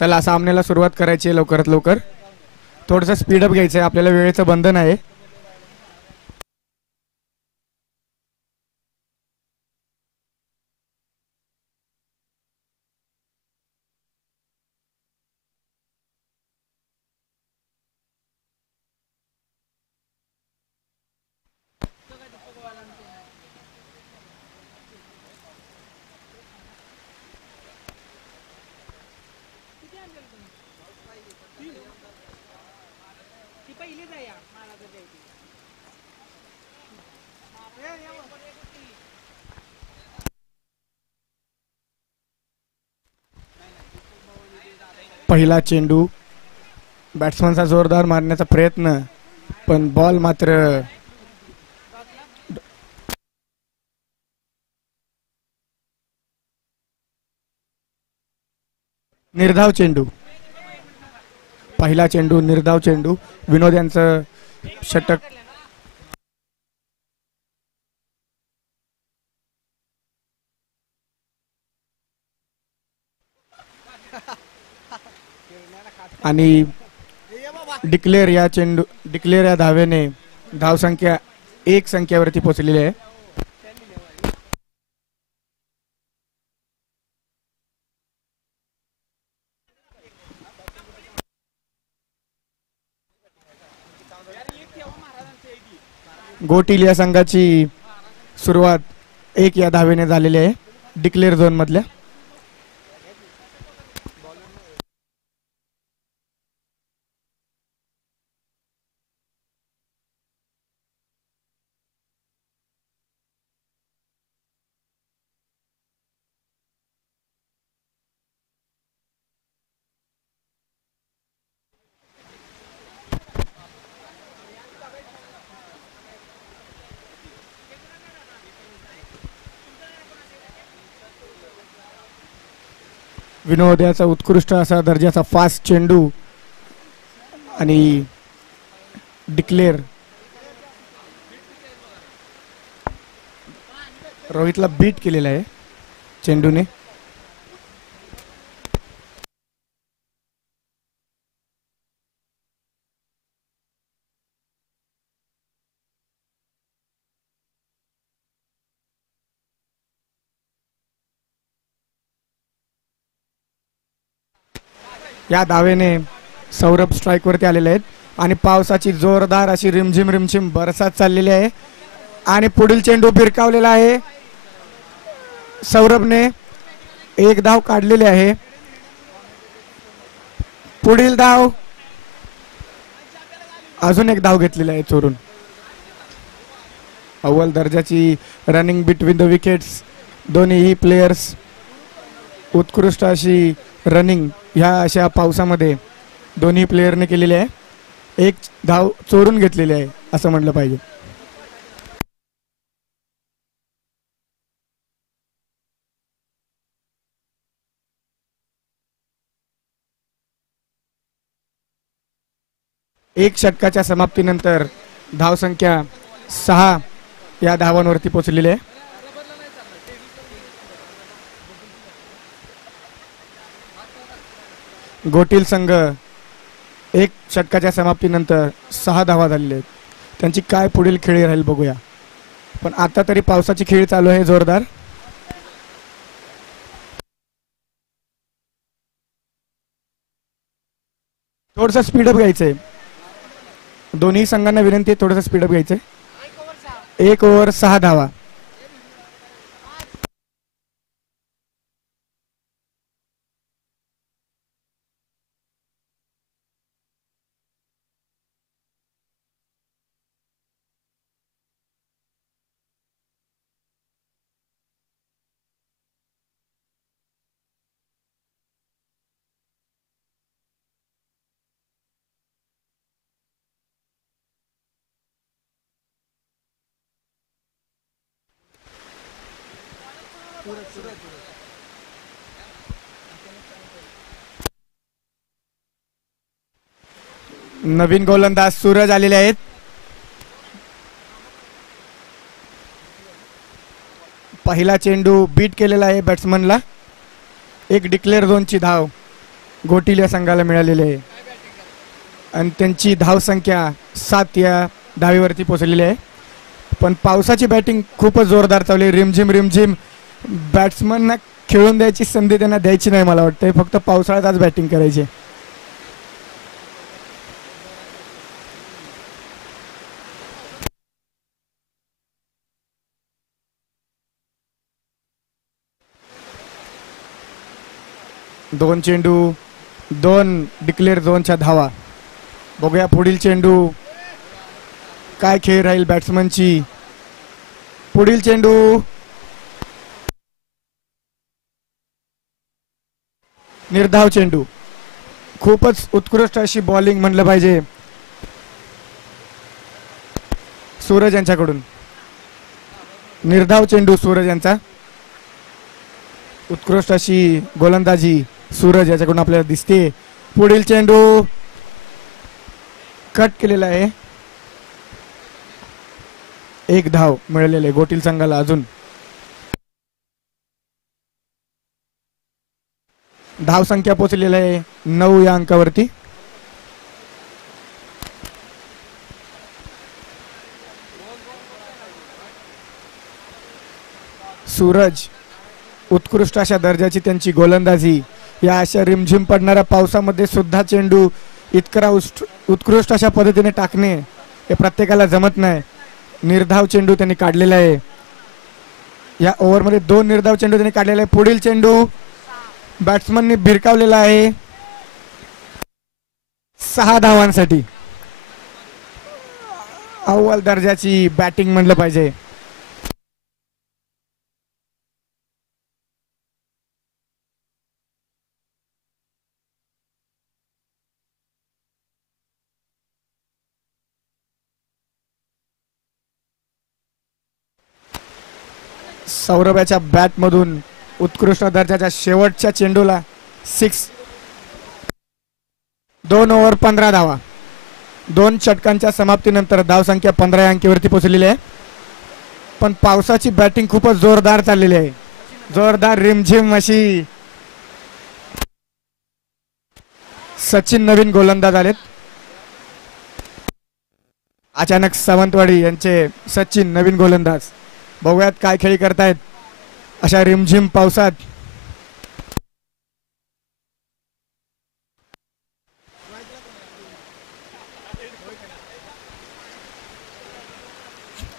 चला सामन्याला सुरुवात करायची आहे लवकरात लवकर. थोडंसं स्पीडअप घ्यायचं आहे, आपल्याला वेळेचं बंधन आहे. पहिला चेंडू, बॅट्समनचा जोरदार मारण्याचा प्रयत्न, पण बॉल मात्र निर्धाव चेंडू. पहिला चेंडू निर्धाव चेंडू. विनोद यांचं षटक. आणि डिक्लेअर या धावेने धावसंख्या 1 संख्येवरती पोहोचलेली आहे. गोटील या संघाची सुरुवात 1 या धावेने झालेली आहे डिक्लेअर झोन मधल्या. विनोद याचा उत्कृष्ट असा दर्जाचा फास्ट चेंडू आणि डिक्लेअर. रोहितला बीट केलेला आहे चेंडूने. या धावेने सौरभ स्ट्राईक वरती आलेले आहेत आणि पावसाची जोरदार अशी रिमझिम बरसात चाललेली आहे आणि पुढील चेंडू भिरकावलेला आहे. सौरभने 1 धाव काढलेली आहे. पुढील धाव, अजून 1 धाव घेतलेली आहे चोरून. अव्वल दर्जाची रनिंग बिटवीन द विकेट्स. दोन्ही प्लेयर्स उत्कृष्ट अशी रनिंग ह्या अशा पावसामध्ये दोन्ही प्लेयरने केलेली आहे. 1 धाव चोरून घेतलेली आहे असं म्हटलं पाहिजे. एक षटकाच्या समाप्तीनंतर धावसंख्या 6 या धावांवरती पोहोचलेली आहे. गोटील संघ 1 षटकाच्या समाप्तीनंतर 6 धावा झालेले आहेत. त्यांची काय पुढील खेळी राहील बघूया. पण आता तरी पावसाची खेळ चालू आहे जोरदार. थोडंसं स्पीडअप घ्यायचंय. दोन्ही संघांना विनंती आहे थोडंसं स्पीडअप घ्यायचंय. 1 ओव्हर 6 धावा. नवीन गोलंदाज सूरज आलेले आहेत. पहिला चेंडू बीट केलेला आहे बॅट्समनला. 1 डिक्लेअर झोनची धाव. गोटील या संघाला मिळालेली आहे आणि त्यांची धावसंख्या 7 या धावेवरती पोहोचलेली आहे. पण पावसाची बॅटिंग खूपच जोरदार चालली. रिमझिम रिमझिम. बॅट्समनना खेळून द्यायची संधी त्यांना द्यायची नाही मला वाटतं. फक्त पावसाळ्यातच बॅटिंग करायची. दोन चेंडू, 2 डिक्लेअर झोनच्या धावा. बघूया पुढील चेंडू काय खेळ राहील बॅट्समनची. पुढील चेंडू निर्धाव चेंडू. खूपच उत्कृष्ट अशी बॉलिंग म्हणलं पाहिजे सूरज यांच्याकडून. निर्धाव चेंडू सूरज यांचा. उत्कृष्ट अशी गोलंदाजी सूरज याच्याकडून आपल्याला दिसते. पुढील चेंडू कट केलेला आहे. 1 धाव मिळालेले गोटील संघाला. अजून धाव संख्या पोहोचलेली आहे 9 या अंकावरती. सूरज उत्कृष्ट अशा दर्जाची त्यांची गोलंदाजी. या अशा रिमझिम पडणाऱ्या पावसामध्ये सुद्धा चेंडू इतका उत्कृष्ट अशा पद्धतीने टाकणे हे प्रत्येकाला जमत नाही. निर्धाव चेंडू त्यांनी काढलेला आहे. या ओव्हरमध्ये 2 निर्धाव चेंडू त्यांनी काढलेला आहे. पुढील चेंडू बॅट्समनने भिरकावलेला आहे 6 धावांसाठी. अव्वल दर्जाची बॅटिंग म्हणलं पाहिजे. सौरभ्याच्या बॅटमधून उत्कृष्ट दर्जाच्या शेवटच्या चेंडूला 6. 2 ओव्हर 15 धावा. 2 षटकांच्या समाप्तीनंतर धावसंख्या 15 या अंकीवरती पोहोचलेली आहे. पण पावसाची बॅटिंग खूपच जोरदार चाललेली आहे. जोरदार रिमझिम अशी. सचिन नवीन गोलंदाज आलेत. अचानक सावंतवाडी यांचे सचिन नवीन गोलंदाज. बघूयात काय खेळी करतायत अशा रिमझिम पावसात.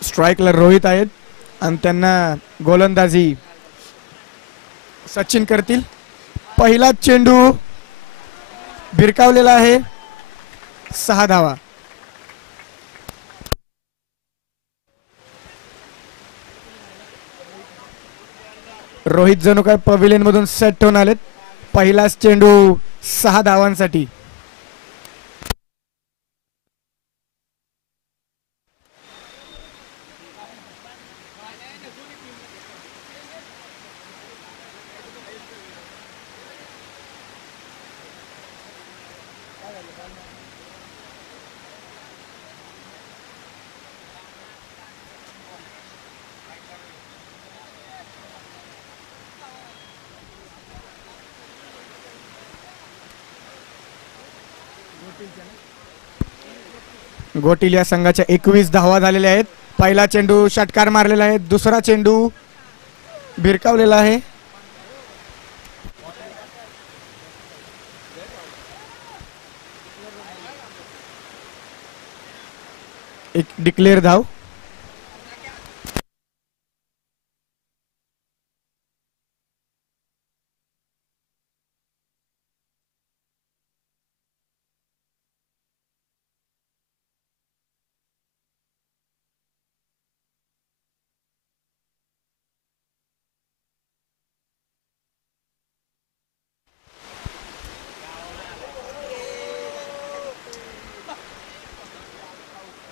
स्ट्राईकला रोहित आहेत आणि त्यांना गोलंदाजी सचिन करतील. पहिला चेंडू भिरकावलेला आहे. 6 धावा. रोहित जणू काय पवेलियन मधून सेट होऊन आलेत. पहिलाच चेंडू 6 धावांसाठी. गोटील या संघाच्या 21 धावा झालेल्या आहेत. पहिला चेंडू षटकार मारलेला आहे. दुसरा चेंडू भिरकावलेला आहे. एक डिक्लेअर धाव.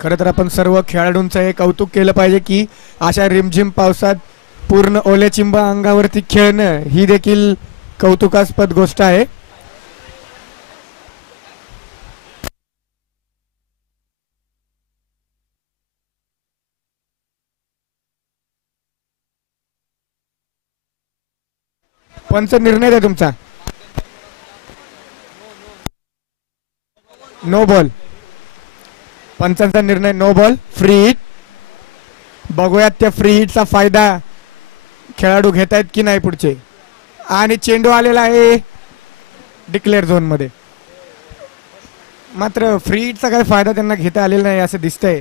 खरं तर आपण सर्व खेळाडूंचं हे कौतुक केलं पाहिजे की अशा रिमझिम पावसात पूर्ण ओलेचिंब अंगावरती खेळणं ही देखील कौतुकास्पद गोष्ट आहे. पंच निर्णय द्या तुमचा. No ball. पंचांचा निर्णय नो बॉल, फ्री हिट. बघूयात त्या फ्री हिटचा फायदा खेळाडू घेत आहेत की नाही पुढचे. आणि चेंडू आलेला आहे डिक्लेअर झोन मध्ये. मात्र फ्री हिटचा काही फायदा त्यांना घेता आलेला नाही असं दिसतंय.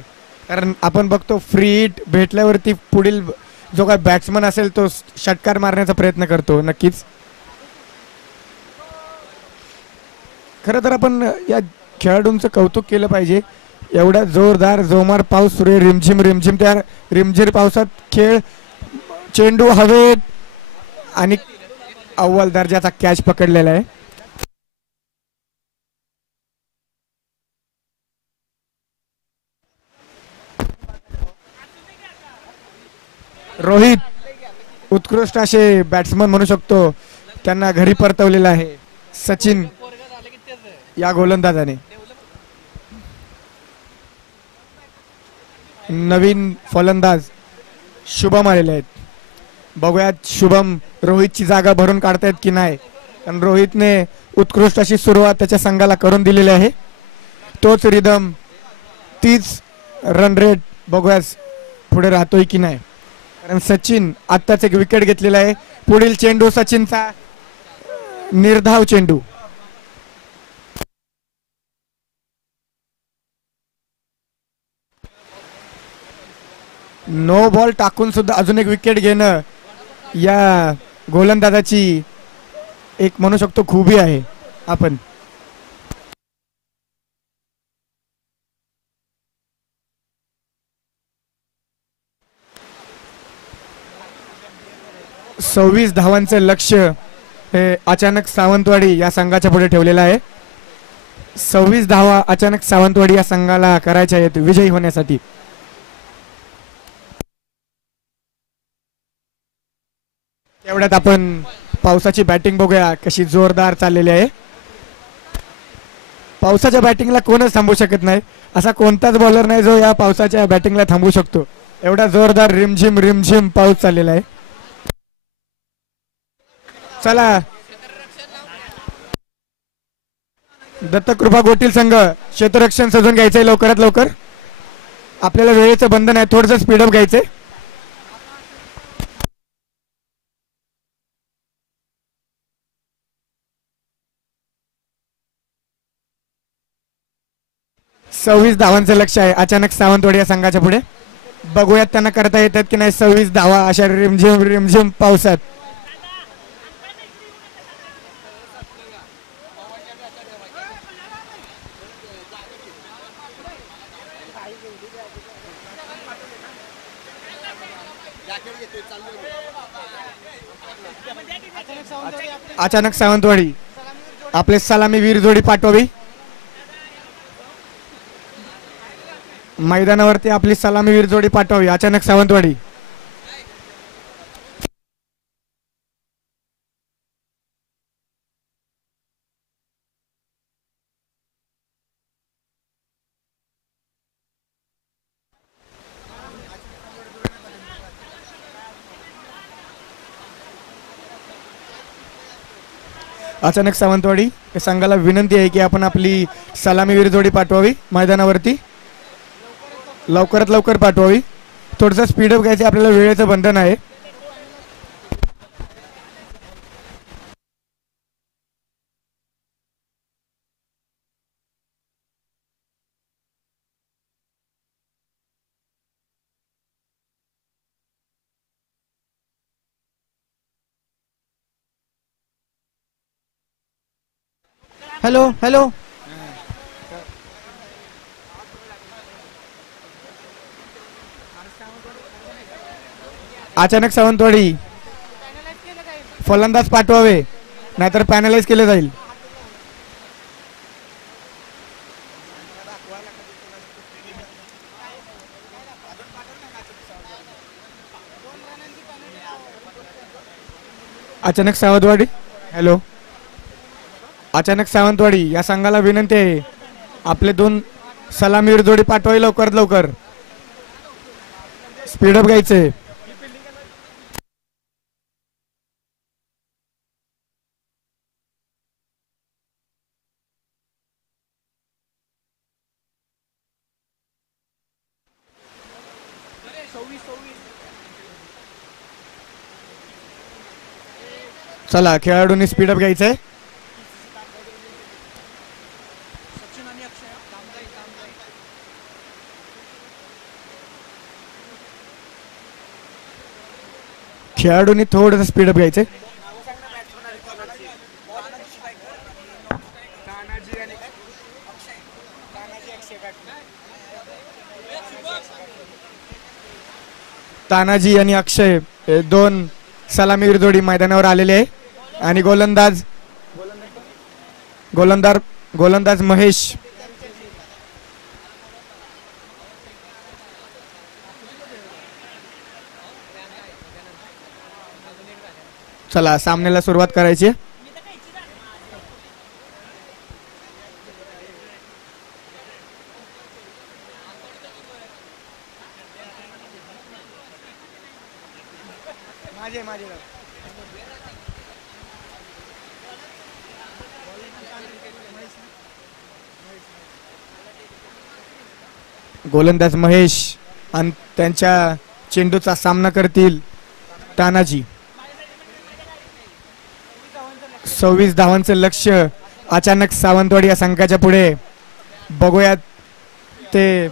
कारण आपण बघतो फ्री हिट भेटल्यावरती पुढील जो काय बॅट्समन असेल तो षटकार मारण्याचा प्रयत्न करतो नक्कीच. खरं तर आपण या खेळाडूंचं कौतुक केलं पाहिजे. एवढा जोरदार जोमार पाऊस सुरू आहे. रिमझिम रिमझिम त्या रिमझिम पावसात खेळ, चेंडू हवेत आणि अव्वल दर्जाचा कॅच पकडलेला आहे. रोहित उत्कृष्ट असे बॅट्समन म्हणू शकतो, त्यांना घरी परतवलेला आहे सचिन या गोलंदाजाने. नवीन फलंदाज शुभम आलेले आहेत. बघूयात शुभम रोहितची जागा भरून काढतायत की नाही. कारण रोहितने उत्कृष्ट अशी सुरुवात त्याच्या संघाला करून दिलेली आहे. तोच रिदम, तीच रन रेट बघूयास पुढे राहतोय की नाही. कारण सचिन आत्ताच एक विकेट घेतलेला आहे. पुढील चेंडू सचिनचा निर्धाव चेंडू. नो बॉल टाकून सुद्धा अजून एक विकेट घेणं या गोलंदाजाची एक म्हणू शकतो खूबी आहे आपण. सव्वीस धावांचं लक्ष हे अचानक सावंतवाडी या संघाच्या पुढे ठेवलेलं आहे. 26 धावा अचानक सावंतवाडी या संघाला करायच्या आहेत विजयी होण्यासाठी. तेवढ्यात आपण पावसाची बॅटिंग बघूया कशी जोरदार चाललेली आहे. पावसाच्या बॅटिंगला कोणच थांबू शकत नाही. असा कोणताच बॉलर नाही जो या पावसाच्या बॅटिंगला थांबू शकतो. एवढा जोरदार रिमझिम रिमझिम पाऊस चाललेला आहे. चला दत्तकृपा गोटील संघ क्षेत्ररक्षण सजून घ्यायचंय लवकरात लवकर. आपल्याला वेळेचं बंधन आहे, थोडंसं स्पीडअप घ्यायचंय. सव्वीस धावांचं लक्ष आहे अचानक सावंतवाडी या संघाच्या पुढे. बघूयात त्यांना करता येतात की नाही 26 धावा अशा रिमझिम रिमझिम पावसात. अचानक सावंतवाडी आपले सलामी वीर जोडी पाठवावी. मैदानावरती आपली सलामी वीर जोडी पाठवावी अचानक सावंतवाडी. अचानक सावंतवाडी या संघाला विनंती आहे की आपण आपली सलामी वीर जोडी पाठवावी मैदानावरती. लवकरात लवकर पाठवावी. थोडंसं स्पीडअप घ्यायचं, आपल्याला वेळेचं बंधन आहे. Hello hello. अचानक सावंतवाडी फलंदाज पाठवावे नाहीतर पॅनलाइज केले जाईल. अचानक सावंतवाडी हॅलो. अचानक सावंतवाडी या संघाला विनंती आहे आपले दोन सलामीवीर जोडी पाठवावी लवकरात लवकर. स्पीडअप घ्यायचंय. चला खेळाडूंनी स्पीडअप घ्यायचंय. खेळाडूंनी थोडंसं स्पीडअप घ्यायचंय. तानाजी आणि अक्षय हे दोन सलामीवीर जोडी मैदानावर आलेले आहे आणि गोलंदाज महेश चला सामन्याला सुरुवात करायची. गोलंदाज महेश आणि त्यांच्या चेंडूचा सामना करतील तानाजी. 26 धावांचं लक्ष अचानक सावंतवाडी या संघाच्या पुढे. बघूयात ते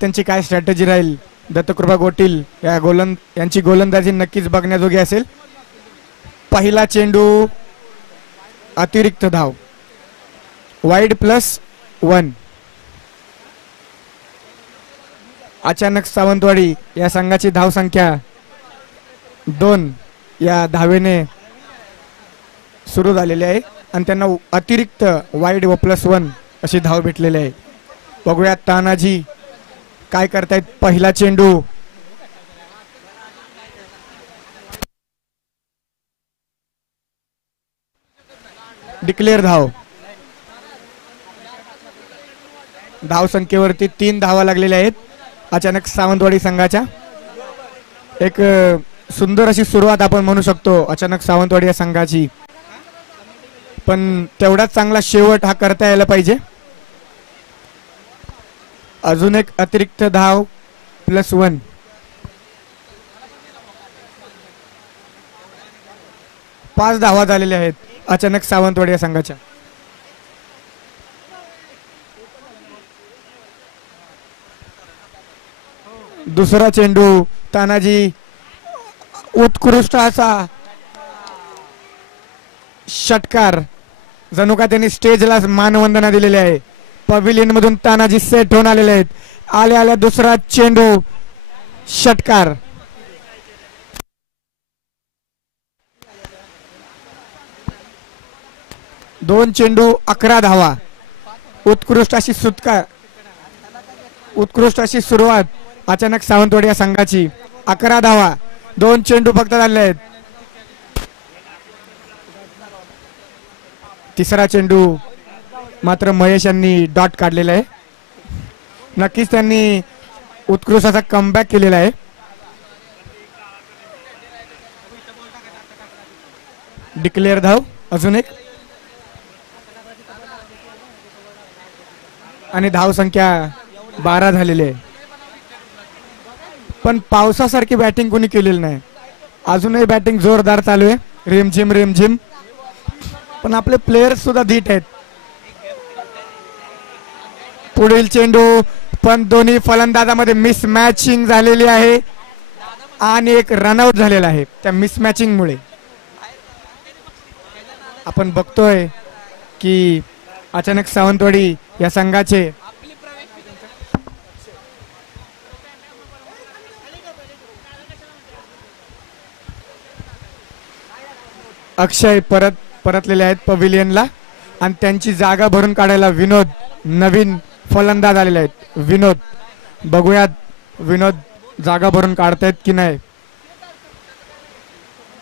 त्यांची काय स्ट्रॅटेजी राहील. दत्तकृपा गोटील यांची गोलंदाजी नक्कीच बघण्याजोगी असेल. पहिला चेंडू अतिरिक्त धाव वाईड +1. अचानक सावंतवाडी या संघाची धावसंख्या 2 या धावेने सुरू झालेली आहे आणि त्यांना अतिरिक्त वाईड व +1 अशी धाव भेटलेली आहे. बघूयात तानाजी काय करतायत. पहिला चेंडू डिक्लेअर धाव संख्येवरती 3 धावा लागलेल्या आहेत. अचानक सावंतवाडी संघाच्या एक सुंदर अशी सुरुवात आपण म्हणू शकतो अचानक सावंतवाडी या संघाची, पण तेवढाच चांगला शेवट हा करता यायला पाहिजे. अजून एक अतिरिक्त धाव +1. पाच धावा झालेल्या आहेत अचानक सावंतवाडी या संघाच्या. दुसरा चेंडू तानाजी उत्कृष्ट असा षटकार. जणू का त्यांनी स्टेजला मानवंदना दिलेली आहे. पॅव्हिलियन मधून तानाजी सेट होऊन आलेले आहेत. आल्या दुसरा चेंडू षटकार. दोन चेंडू 11 धावा. उत्कृष्ट अशी सुरुवात अचानक सावंतवाडी या संघाची. 11 धावा 2 चेंडू फक्त झाले आहेत. तिसरा चेंडू मात्र महेश यांनी डॉट काढलेला आहे. नक्कीच त्यांनी उत्कृष्ट असा कमबॅक केलेला आहे. डिक्लेअर धाव अजून एक आणि धाव संख्या 12 झालेली आहे. पण पावसासारखी बॅटिंग कोणी केलेली नाही. अजूनही बॅटिंग जोरदार चालू आहे. रिमझिम पण आपले प्लेयर्स सुद्धा धीट आहेत. पुढील चेंडू पण दोन्ही फलंदाजामध्ये मिसमॅचिंग झालेली आहे आणि एक रनआउट झालेला आहे. त्या मिसमॅचिंग मुळे आपण बघतोय की अचानक सावंतवाडी या संघाचे अक्षय परतलेले आहेत पॅव्हिलियनला आणि त्यांची जागा भरून काढायला नवीन फलंदाज आलेले आहेत. बघूयात विनोद जागा भरून काढतायत की नाही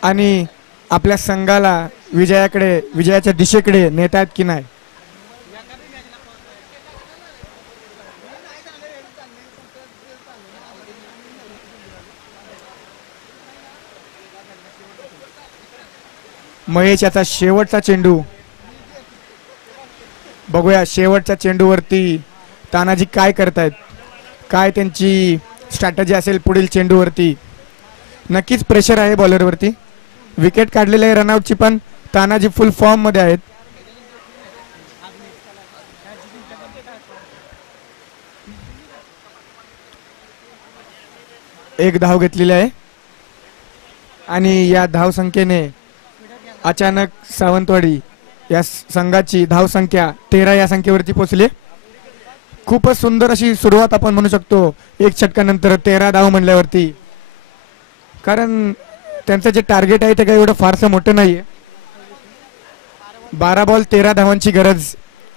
आणि आपल्या संघाला विजयाच्या दिशेकडे नेत आहेत की नाही. महेश याचा शेवटचा चेंडू. बघूया शेवटच्या चेंडूवरती तानाजी काय करतायत, काय त्यांची स्ट्रॅटजी असेल पुढील चेंडूवरती. नक्कीच प्रेशर आहे बॉलरवरती. विकेट काढलेली आहे रनआउटची, पण तानाजी फुल फॉर्म मध्ये आहेत. एक धाव घेतलेली आहे आणि या धावसंख्येने अचानक सावंतवाडी या संघाची धावसंख्या 13 या संख्येवरती पोहोचली. खूपच सुंदर अशी सुरुवात आपण म्हणू शकतो एक षटकानंतर 13 धाव म्हणल्यावरती. कारण त्यांचं जे टार्गेट आहे ते काही एवढं फारसं मोठं नाहीये. 12 बॉल 13 धावांची गरज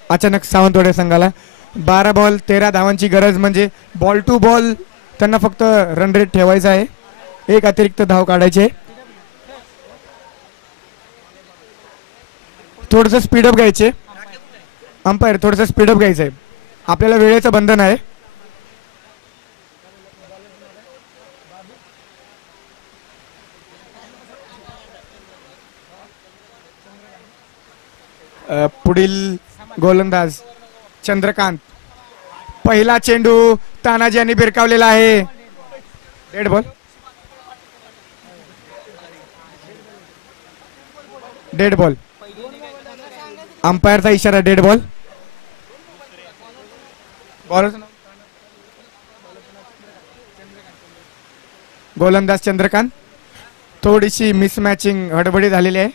अचानक सावंतवाडी संघाला. 12 बॉल 13 धावांची गरज म्हणजे बॉल टू बॉल त्यांना फक्त रन रेट ठेवायचा आहे. एक अतिरिक्त धाव काढायचे. थोडंसं स्पीडअप घ्यायचे. अंपायर थोडंसं स्पीडअप घ्यायचं आहे. आपल्याला वेळेचं बंधन आहे. पुढील गोलंदाज चंद्रकांत. पहिला चेंडू तानाजी यांनी भिरकावलेला आहे. Dead ball. Dead ball. अंपायरचा इशारा डेड बॉल. गोलंदाज चंद्रकांत. थोडीशी मिसमॅचिंग हडबडी झालेली आहे.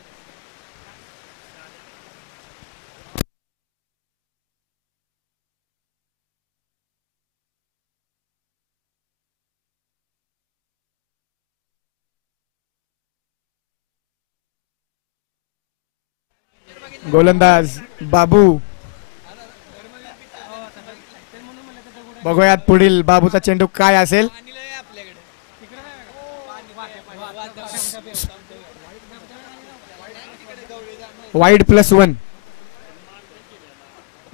गोलंदाज बाबू. बघूयात पुढील बाबूचा चेंडू काय असेल. वाईड +1.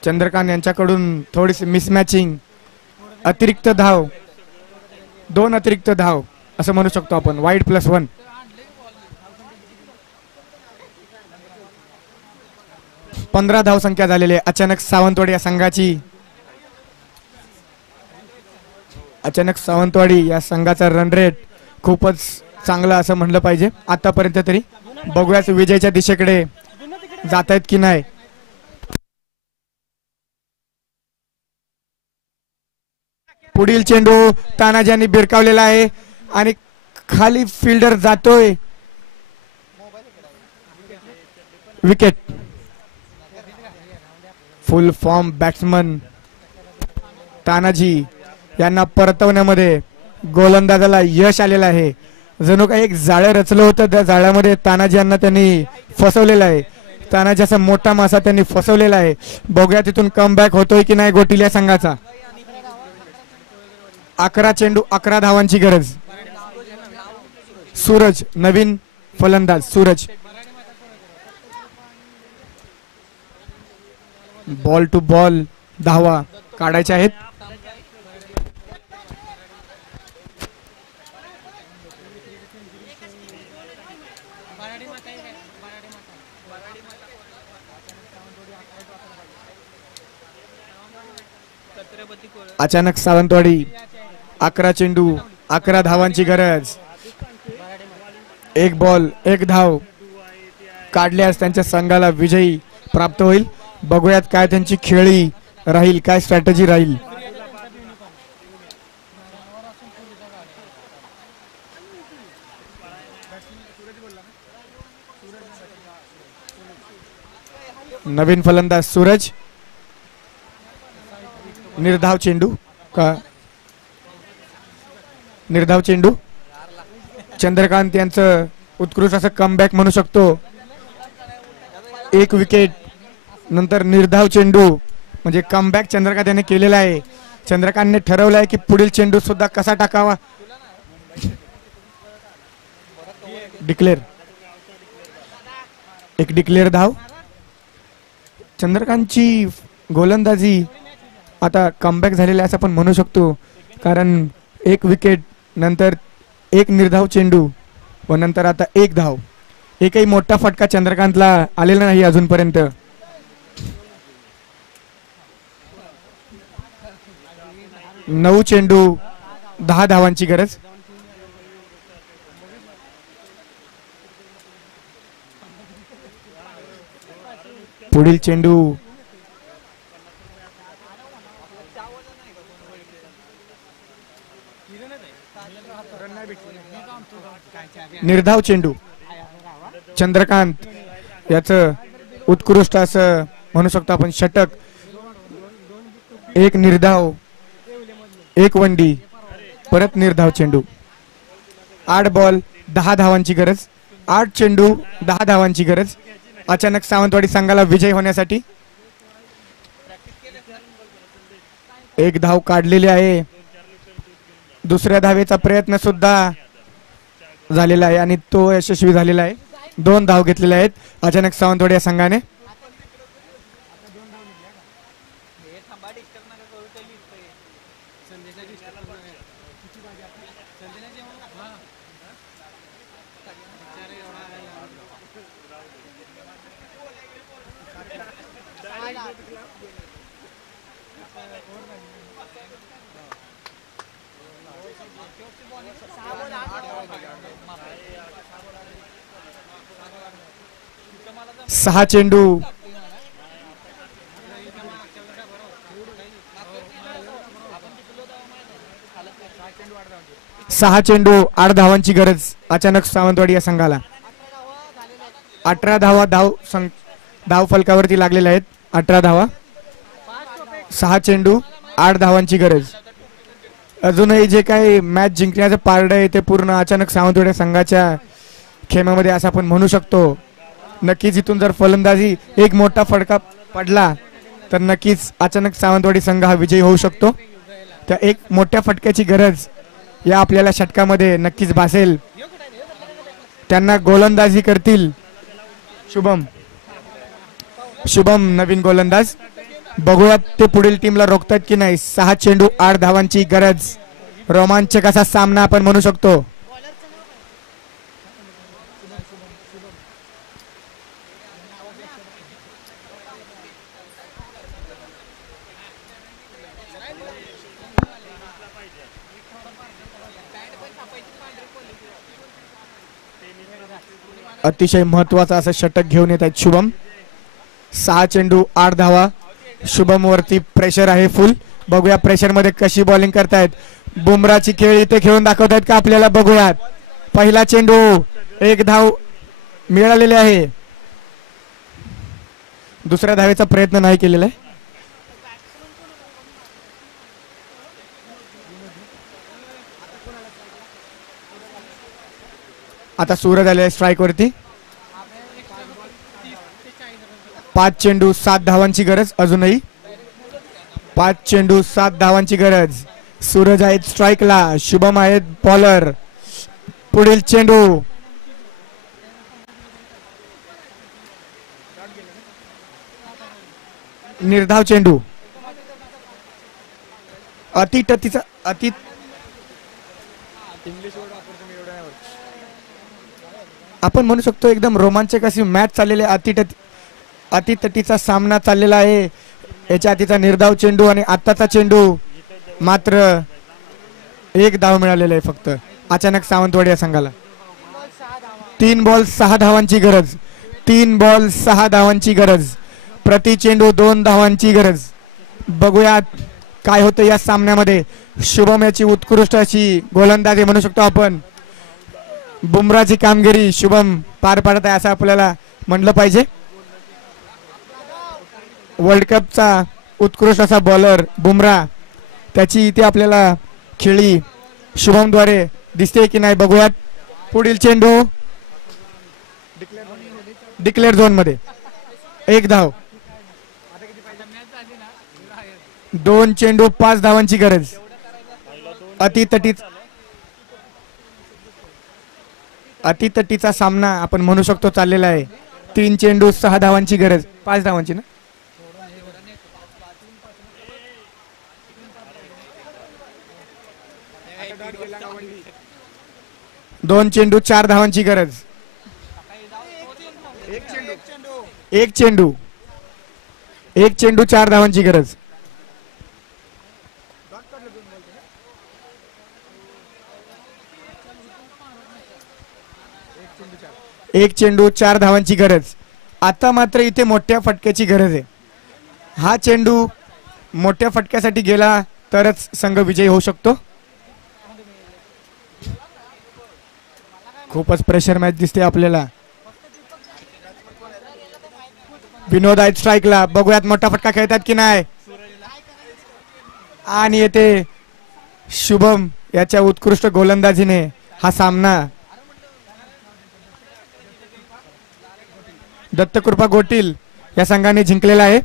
चंद्रकांत यांच्याकडून थोडीशी मिसमॅचिंग. अतिरिक्त धाव. 2 अतिरिक्त धाव असं म्हणू शकतो आपण. वाईड +1. पंधरा धाव संख्या झालेली आहे अचानक सावंतवाडी या संघाची. अचानक सावंतवाडी या संघाचा रन रेट खूपच चांगला असं म्हणलं पाहिजे आतापर्यंत तरी. बघूयाच विजयाच्या दिशेकडे जात आहेत की नाही. पुढील चेंडू तानाजी यांनी भिरकावलेला आहे आणि खाली फिल्डर जातोय. विकेट. फुल फॉर्म बॅट्समन तानाजी यांना परतवण्यामध्ये गोलंदाजाला यश आलेलं आहे. जणू काही एक जाळं रचलं होतं. त्या जाळ्यामध्ये तानाजी यांना त्यांनी फसवलेलं आहे. तानाजीचा मोठा मासा त्यांनी फसवलेला आहे. बघूया तिथून कमबॅक होतोय की नाही गोटील्या संघाचा. 11 चेंडू 11 धावांची गरज. सूरज नवीन फलंदाज. सूरज. बॉल टू बॉल धावा काढायच्या आहेत. अचानक सावंतवाडी 11 चेंडू 11 धावांची गरज. 1 बॉल 1 धाव काढल्यास त्यांच्या संघाला विजयी प्राप्त होईल. बघूयात काय त्यांची खेळी राहील, काय स्ट्रॅटेजी राहील. नवीन फलंदाज सूरज. निर्धाव चेंडू का निर्धाव चेंडू. चंद्रकांत यांचं उत्कृष्ट असं कमबॅक म्हणू शकतो. 1 विकेट नंतर निर्धाव चेंडू म्हणजे कमबॅक चंद्रकांत यांनी केलेला आहे. चंद्रकांतने ठरवलं आहे की पुढील चेंडू सुद्धा कसा टाकावा. डिक्लेअर. एक डिक्लेअर धाव. चंद्रकांतची गोलंदाजी आता कमबॅक झालेला असं आपण म्हणू शकतो. कारण 1 विकेट नंतर 1 निर्धाव चेंडू व नंतर आता 1 धाव. एकही मोठा फटका चंद्रकांतला आलेला नाही अजूनपर्यंत. नऊ चेंडू 10 धावांची गरज. पुढील चेंडू निर्धाव चेंडू. चंद्रकांत याचं उत्कृष्ट असं म्हणू शकतो आपण षटक. एक निर्धाव, एक वंडी, परत निर्धाव चेंडू. 8 बॉल 10 धावांची गरज. 8 चेंडू 10 धावांची गरज. अचानक सावंतवाडी संघाला विजय होण्यासाठी. एक धाव काढलेली आहे. दुसऱ्या धावेचा प्रयत्न सुद्धा झालेला आहे आणि तो यशस्वी झालेला आहे. 2 धाव घेतलेल्या आहेत अचानक सावंतवाडी या संघाने. सहा चेंडू 8 धावांची गरज अचानक सावंतवाडी या संघाला. 18 धावा धाव फलकावरती लागलेल्या आहेत. 18 धावा. 6 चेंडू 8 धावांची गरज. अजूनही जे काही मॅच जिंकण्याचं पारडं आहे ते पूर्ण अचानक सावंतवाडी संघाच्या खेमामध्ये असं आपण म्हणू शकतो. नक्कीच इथून जर फलंदाजी एक मोठा फटका पडला तर नक्कीच अचानक सावंतवाडी संघ हा विजयी होऊ शकतो. त्या एक मोठ्या फटक्याची गरज या आपल्याला षटकामध्ये नक्कीच भासेल. त्यांना गोलंदाजी करतील शुभम नवीन गोलंदाज. बघूयात ते पुढील टीमला रोखतात की नाही. 6 चेंडू 8 धावांची गरज. रोमांचक असा सामना आपण म्हणू शकतो. अतिशय महत्वाचा असं षटक घेऊन येत आहेत शुभम. 6 चेंडू 8 धावा. शुभम वरती प्रेशर आहे फुल. बघूया प्रेशर मध्ये कशी बॉलिंग करतायत. बुमराची खेळ इथे खेळून दाखवतायत का आपल्याला बघूयात. पहिला चेंडू 1 धाव मिळालेली आहे. दुसऱ्या धावेचा प्रयत्न नाही केलेला आहे. आता सूरज आले स्ट्राइक वरती. 5 चेंडू 7 धावांची गरज. अजूनही 5 चेंडू 7 धावांची गरज. सूरज आहेत स्ट्राइकला. शुभम आहेत बॉलर. पुढील चेंडू निर्धाव चेंडू. आपण म्हणू शकतो एकदम रोमांचक अशी मॅच चाललेली आहे. अतितटीचा सामना चाललेला आहे. याच्या आधीचा निर्धाव चेंडू आणि आताचा चेंडू मात्र 1 धाव मिळालेला आहे फक्त अचानक सावंतवाडी या संघाला. 3 बॉल 6 धावांची गरज. 3 बॉल 6 धावांची गरज. प्रति चेंडू 2 धावांची गरज. बघूयात काय होतं या सामन्यामध्ये. शुभम याची उत्कृष्ट अशी गोलंदाजी म्हणू शकतो आपण. बुमराची कामगिरी शुभम पार पाडत आहे असं आपल्याला म्हणलं पाहिजे. वर्ल्ड कपचा उत्कृष्ट असा बॉलर बुमरा. त्याची इथे आपल्याला खेळी शुभमद्वारे दिसते की नाही बघूयात. पुढील चेंडू डिक्लेअर झोन मध्ये 1 धाव. 2 चेंडू 5 धावांची गरज. अतितटीचा सामना आपण म्हणू शकतो चाललेला आहे. 3 चेंडू 6 धावांची गरज. 5 धावांची ना. दोन चेंडू 4 धावांची गरज. 1 चेंडू 4 धावांची गरज. एक चेंडू 4 धावांची गरज. आता मात्र इथे मोठ्या फटक्याची गरज आहे. हा चेंडू मोठ्या फटक्यासाठी गेला तरच संघ विजयी होऊ शकतो. खूपच प्रेशर मॅच दिसते आपल्याला. विनोद आहेत स्ट्राईकला. बघूयात मोठा फटका खेळतात की नाही. आणि येथे शुभम याच्या उत्कृष्ट गोलंदाजीने हा सामना दत्तकृपा गोटील या संघाने जिंकलेला आहे.